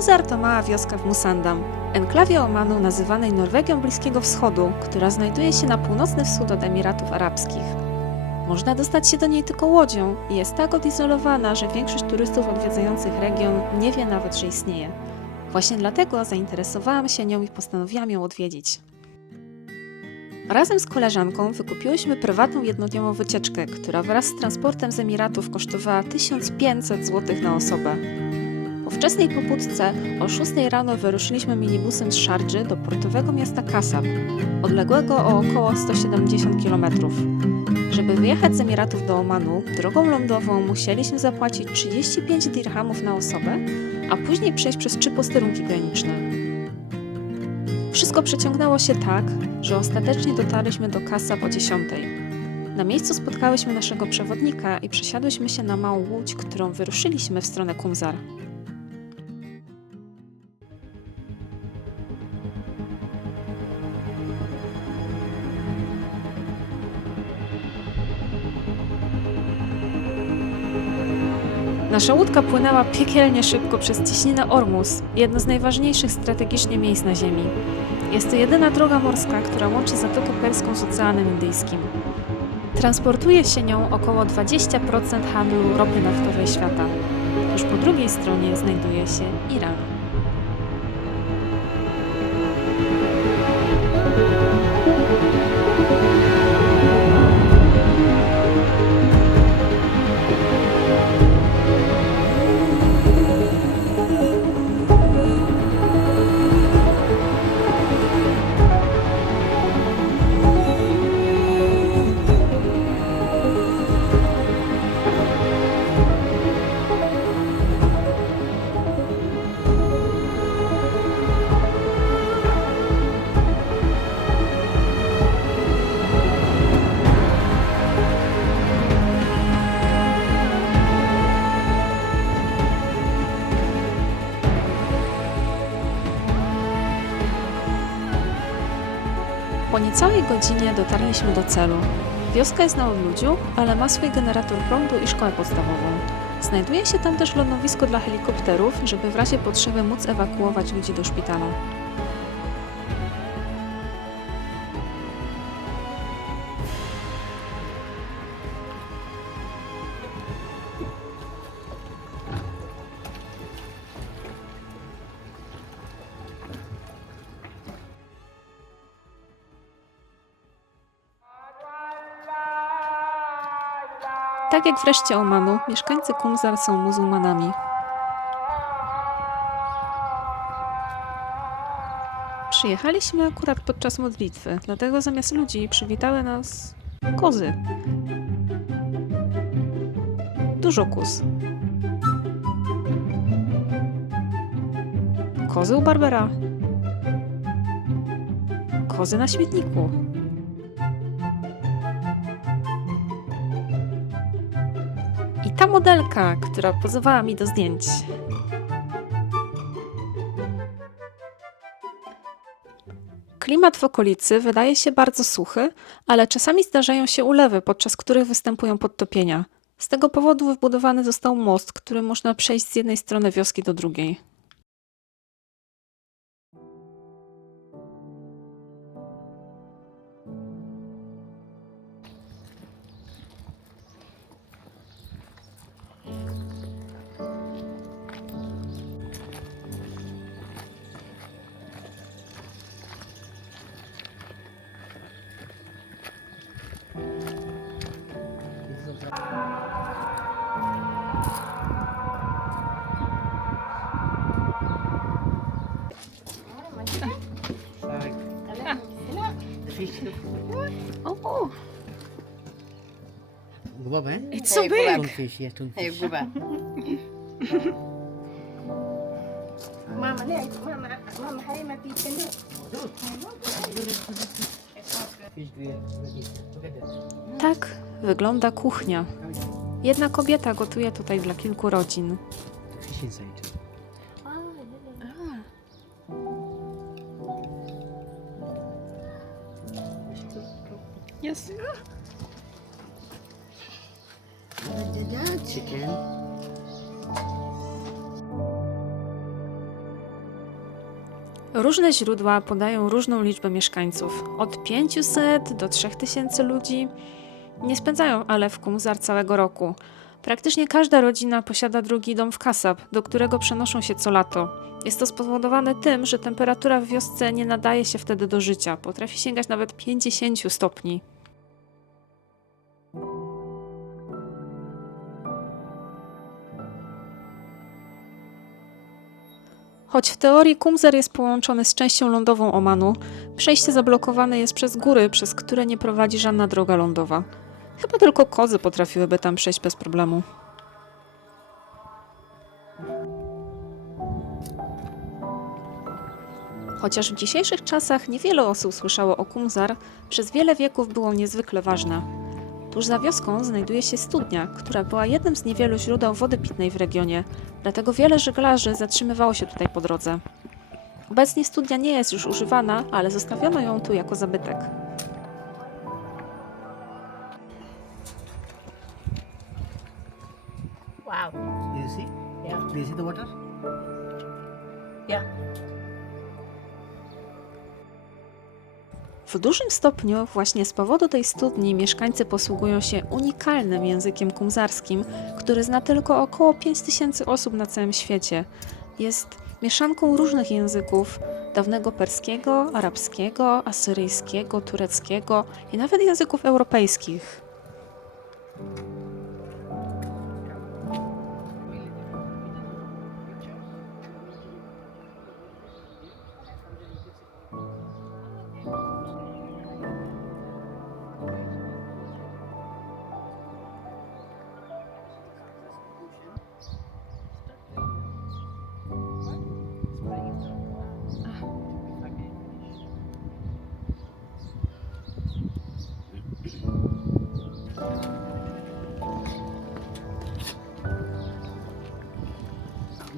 Kumzar to mała wioska w Musandam, enklawie Omanu nazywanej Norwegią Bliskiego Wschodu, która znajduje się na północny wschód od Emiratów Arabskich. Można dostać się do niej tylko łodzią i jest tak odizolowana, że większość turystów odwiedzających region nie wie nawet, że istnieje. Właśnie dlatego zainteresowałam się nią i postanowiłam ją odwiedzić. Razem z koleżanką wykupiłyśmy prywatną jednodniową wycieczkę, która wraz z transportem z Emiratów kosztowała 1500 zł na osobę. Po wczesnej pobudce o 6 rano wyruszyliśmy minibusem z Szardży do portowego miasta Kasab, odległego o około 170 km. Żeby wyjechać z Emiratów do Omanu, drogą lądową musieliśmy zapłacić 35 dirhamów na osobę, a później przejść przez trzy posterunki graniczne. Wszystko przeciągnęło się tak, że ostatecznie dotarliśmy do Kasab o 10. Na miejscu spotkałyśmy naszego przewodnika i przesiadłyśmy się na małą łódź, którą wyruszyliśmy w stronę Kumzar. Nasza łódka płynęła piekielnie szybko przez cieśninę Ormus, jedno z najważniejszych strategicznie miejsc na Ziemi. Jest to jedyna droga morska, która łączy Zatokę Perską z Oceanem Indyjskim. Transportuje się nią około 20% handlu ropy naftowej świata. Tuż po drugiej stronie znajduje się Iran. Niecałej godzinie dotarliśmy do celu. Wioska jest na odludziu, ale ma swój generator prądu i szkołę podstawową. Znajduje się tam też lądowisko dla helikopterów, żeby w razie potrzeby móc ewakuować ludzi do szpitala. Tak jak w reszcie Omanu, mieszkańcy Kumzar są muzułmanami. Przyjechaliśmy akurat podczas modlitwy, dlatego zamiast ludzi przywitały nas kozy. Dużo kóz. Kozy u Barbera. Kozy na śmietniku. Ta modelka, która pozowała mi do zdjęć. Klimat w okolicy wydaje się bardzo suchy, ale czasami zdarzają się ulewy, podczas których występują podtopienia. Z tego powodu wybudowany został most, który można przejść z jednej strony wioski do drugiej. Guba ba yan? It's so big. Mama. Mama, Mama, Tak wygląda kuchnia. Jedna kobieta gotuje tutaj dla kilku rodzin. Yes chicken Różne źródła podają różną liczbę mieszkańców od 500 do 3000 ludzi. Nie spędzają ale w Kumzar całego roku. Praktycznie każda rodzina posiada drugi dom w Kasab, do którego przenoszą się co lato. Jest to spowodowane tym, że temperatura w wiosce nie nadaje się wtedy do życia. Potrafi sięgać nawet 50 stopni. Choć w teorii Kumzer jest połączony z częścią lądową Omanu, przejście zablokowane jest przez góry, przez które nie prowadzi żadna droga lądowa. Chyba tylko kozy potrafiłyby tam przejść bez problemu. Chociaż w dzisiejszych czasach niewiele osób słyszało o Kumzar, przez wiele wieków było niezwykle ważne. Tuż za wioską znajduje się studnia, która była jednym z niewielu źródeł wody pitnej w regionie, dlatego wiele żeglarzy zatrzymywało się tutaj po drodze. Obecnie studnia nie jest już używana, ale zostawiono ją tu jako zabytek. Wow. Do you see? Yeah. Do you see the water? Yeah. W dużym stopniu właśnie z powodu tej studni mieszkańcy posługują się unikalnym językiem kumzarskim, który zna tylko około 5000 osób na całym świecie. Jest mieszanką różnych języków, dawnego perskiego, arabskiego, asyryjskiego, tureckiego i nawet języków europejskich.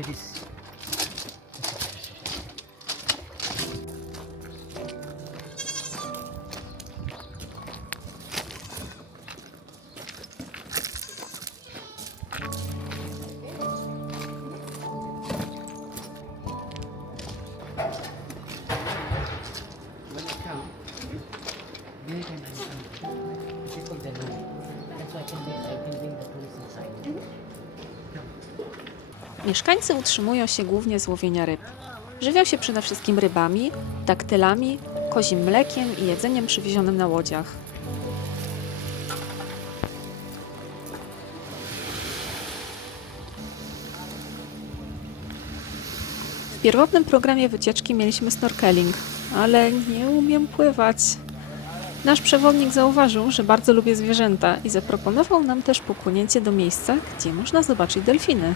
Nerisi. Mieszkańcy utrzymują się głównie z łowienia ryb. Żywią się przede wszystkim rybami, daktylami, kozim mlekiem i jedzeniem przywiezionym na łodziach. W pierwotnym programie wycieczki mieliśmy snorkeling, ale nie umiem pływać. Nasz przewodnik zauważył, że bardzo lubię zwierzęta i zaproponował nam też popłynięcie do miejsca, gdzie można zobaczyć delfiny.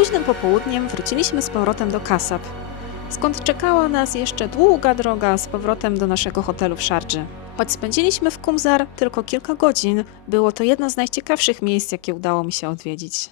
Późnym popołudniem wróciliśmy z powrotem do Kasab, skąd czekała nas jeszcze długa droga z powrotem do naszego hotelu w Szardży. Choć spędziliśmy w Kumzar tylko kilka godzin, było to jedno z najciekawszych miejsc, jakie udało mi się odwiedzić.